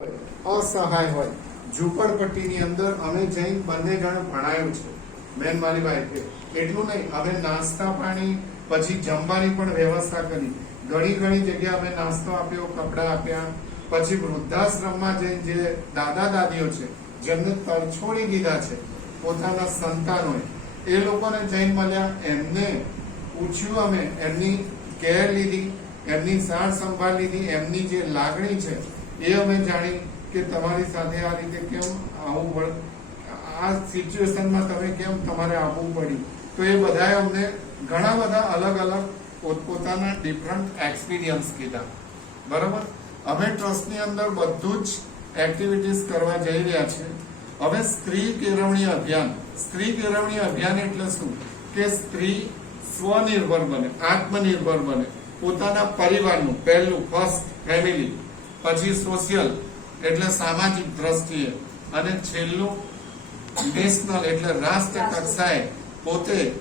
असहाय હોય ઝૂંપડપટ્ટીની અંદર અમે જઈને બંને જણ ભણાયું છે બેન મારી વાઈફે એટલું નહીં અમે નાસ્તા પાણી પછી જમવાની પણ વ્યવસ્થા કરી ઘણી જગ્યાએ અમે નાસ્તો આપ્યો કપડાં આપ્યા પછી વૃદ્ધાશ્રમમાં જઈને જે દાદા દાદીઓ છે જેમને તરછોડી દીધા છે પોતાના સંતાનોએ એ લોકોને જઈને મળ્યા એમને પૂછ્યું અમે એમની કેર લીધી એમની સાર સંભાળ લીધી એમની જે લાગણી છે એ અમે જાણી કે તમારી સાથે આ રીતે કેમ આવું આ સિચ્યુએશનમાં તમે કેમ તમારે આવવું પડ્યું તો એ બધાએ અમને ઘણા બધા અલગ અલગ પોતપોતાના ડિફરન્ટ એક્સપિરિયન્સ કીધા બરાબર અમે ટ્રસ્ટની અંદર બધું જ એક્ટિવિટીઝ કરવા જઈ રહ્યા છે હવે સ્ત્રી કેળવણી અભિયાન એટલે શું કે સ્ત્રી સ્વનિર્ભર બને આત્મનિર્ભર બને પોતાના પરિવારનું પહેલું ફર્સ્ટ ફેમિલી પછી સોશિયલ એટલે સામાજિક દ્રષ્ટિએ અને છેલ્લું નેશનલ એટલે રાષ્ટ્ર કક્ષાએ પોતે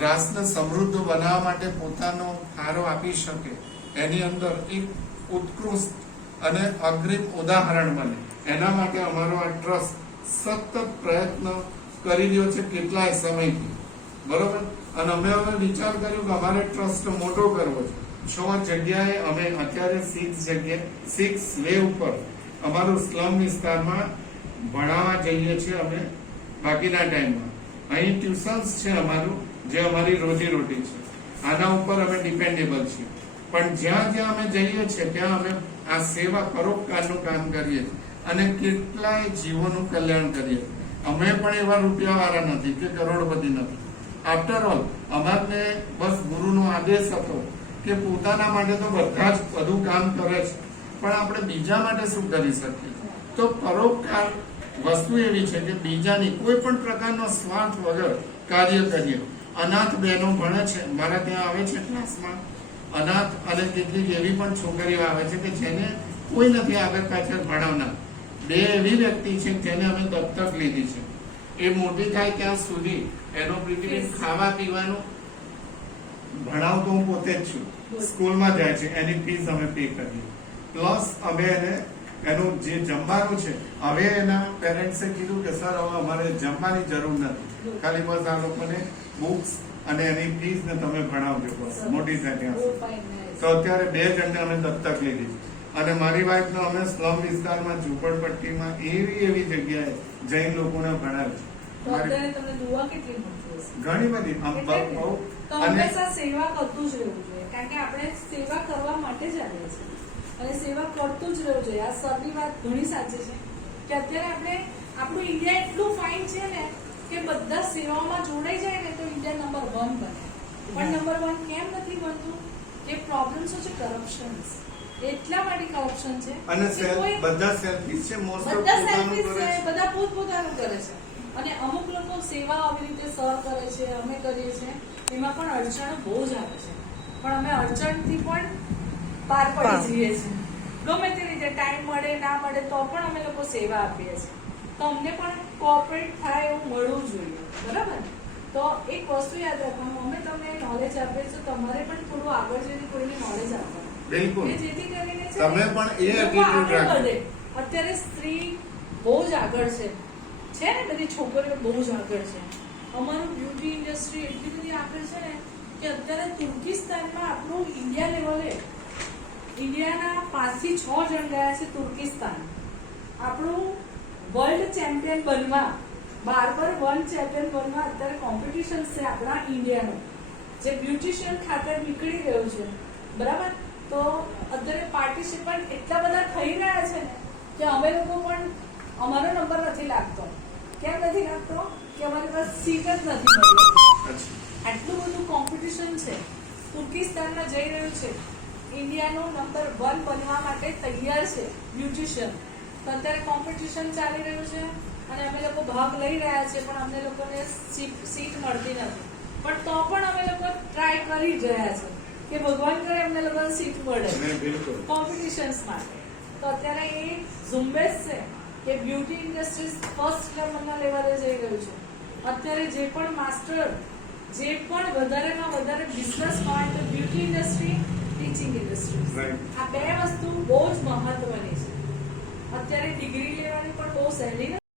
રાષ્ટ્રને સમૃદ્ધ બનાવવા માટે પોતાનો ફાળો આપી શકે એની અંદર એક ઉત્કૃષ્ટ અને અગ્રીમ ઉદાહરણ બને એના માટે અમારો આ ટ્રસ્ટ સતત પ્રયત્ન કરી રહ્યો છે કેટલાય સમયથી બરોબર અને અમે હવે વિચાર કર્યો કે અમારે ટ્રસ્ટ મોટો કરવો છે 6 જગ્યાએ અમે અત્યારે 6 વે ઉપર અમારું સ્લમ વિસ્તારમાં ભણાવવા જઈએ છીએ અમે બાકીના ટાઈમમાં અહીં ટ્યુશન્સ છે અમારું જે અમારી રોજીરોટી છે આના ઉપર અમે ડિપેન્ડેબલ છીએ પણ જ્યાં અમે જઈએ છીએ ત્યાં અમે આ સેવા પરોપકારનું કામ કરીએ અને કેટલાય જીવોનું કલ્યાણ કરીએ અમે પણ એવા રૂપિયા વાળા નથી કે કરોડપતિ નથી આફ્ટર ઓલ અમારને બસ ગુરુનો આદેશ હતો કે પોતાના માટે તો બધા જ બધું કામ કરે છે પણ આપણે બીજા માટે શું કરી શકીએ તો પરોપકાર વસ્તુ એવી છે કે બીજાની કોઈ પણ પ્રકારનો સ્વાર્થ વગર કાર્ય કરીએ અનાથ બહેનો ભણે છે મારા ત્યાં આવે છે ક્લાસમાં અનાથ અને કેટલીક એવી પણ છોકરીઓ આવે છે કે જેને કોઈ નથી આગળ પાછળ ભણાવનાર 2 એવી વ્યક્તિ છે જેને અમે દત્તક લીધી છે એ મોટી થાય ત્યાં સુધી એનો પૃથ્વી ખાવા પીવાનું ભણાવતો હું પોતે જ છું સ્કૂલમાં જાય છે એની ફીસ અમે પે કરીએ પ્લસ અમે એને એનું જે જમવાનું છે હવે એના પેરેન્ટ્સે કીધું કે સર હવે અમારે જમવાની જરૂર નથી ખાલી બસ આ લોકોને બુક્સ અને એની ફીસ ને તમે ભણાવજો બસ મોટી થાય ત્યાં તો અત્યારે 2 જણને અમે દત્તક લીધી અને મારી વાઈફનો અમે સ્લમ વિસ્તારમાં ઝૂંપડપટ્ટીમાં એવી જગ્યાએ જૈન લોકોને ભણાવ્યું ઘણી બધી હંમેશા સેવા કરતું જ રહેવું જોઈએ કારણ કે આપણે સેવા કરવા માટે જ આવીએ છીએ અને સેવા કરતું જ રહેવું જોઈએ આ સરની વાત ઘણી સાચી છે કે અત્યારે આપણે આપણું ઇન્ડિયા એટલું ફાઇન છે ને કે બધા સેવાઓમાં જોડાઈ જાય ને તો ઇન્ડિયા નંબર 1 બને પણ નંબર 1 કેમ નથી બનતું કે પ્રોબ્લેમ શું છે કરપ્શન એટલા માટે કરપ્શન છે અને બધા સેલ્ફિશ છે બધા પોતપોતાનું કરે છે અને અમુક લોકો સેવા આવી રીતે સર કરે છે અમે કરીએ છીએ એમાં પણ અડચણો બહુ જ આવે છે પણ અમે અડચણથી પણ પાર પડી જઈએ છીએ ગમે તે રીતે ટાઈમ મળે ના મળે તો પણ અમે લોકો સેવા આપીએ છીએ તો અમને પણ કોઓપરેટ થાય એવું મળવું જોઈએ બરાબર તો એક વસ્તુ યાદ રાખવાનું અમે તમને નોલેજ આપીએ છીએ તમારે પણ થોડું આગળ જઈને કોઈને નોલેજ આપવાનું બિલકુલ જેથી કરીને તમે પણ એ એટીટ્યુડ રાખો અત્યારે સ્ત્રી બહુ જ આગળ છે ને બધી છોકરીઓ બહુ જ આગળ છે અમારું બ્યુટી ઇન્ડસ્ટ્રી એટલી બધી આગળ છે ને કે અત્યારે તુર્કિસ્તાનમાં આપણું ઇન્ડિયા લેવલે ઇન્ડિયાના 5 થી 6 જણ ગયા છે તુર્કિસ્તાન આપણું વર્લ્ડ ચેમ્પિયન બનવા 12 વર્લ્ડ ચેમ્પિયન બનવા અત્યારે કોમ્પિટિશન છે આપણા ઇન્ડિયાનું જે બ્યુટિશિયન ખાતર નીકળી રહ્યું છે બરાબર તો અત્યારે પાર્ટિસિપન્ટ એટલા બધા થઈ રહ્યા છે ને કે અમે લોકો પણ અમારો નંબર નથી લાગતો કેમ નથી લાગતો કે અમારી પાસે સીટ જ નથી મળી આટલું બધું કોમ્પિટિશન છે તુર્કિસ્તાનમાં જઈ રહ્યું છે ઇન્ડિયાનો નંબર 1 બનવા માટે તૈયાર છે બ્યુટિશિયન તો અત્યારે કોમ્પિટિશન ચાલી રહ્યું છે અને અમે લોકો ભાગ લઈ રહ્યા છે પણ અમને લોકોને સીટ મળતી નથી પણ તો પણ અમે લોકો ટ્રાય કરી જ રહ્યા છે કે ભગવાન કરે અમને લોકોને સીટ મળે કોમ્પિટિશન્સ માટે તો અત્યારે એ ઝુંબેશ છે કે બ્યુટી ઇન્ડસ્ટ્રી ફર્સ્ટ નંબરના લેવલે જઈ રહ્યું છે અત્યારે જે પણ માસ્ટર જે પણ વધારેમાં વધારે બિઝનેસ હોય તો બ્યુટી ઇન્ડસ્ટ્રી ટીચિંગ ઇન્ડસ્ટ્રી આ 2 વસ્તુ બહુ જ મહત્વની છે અત્યારે ડિગ્રી લેવાની પણ બહુ સહેલી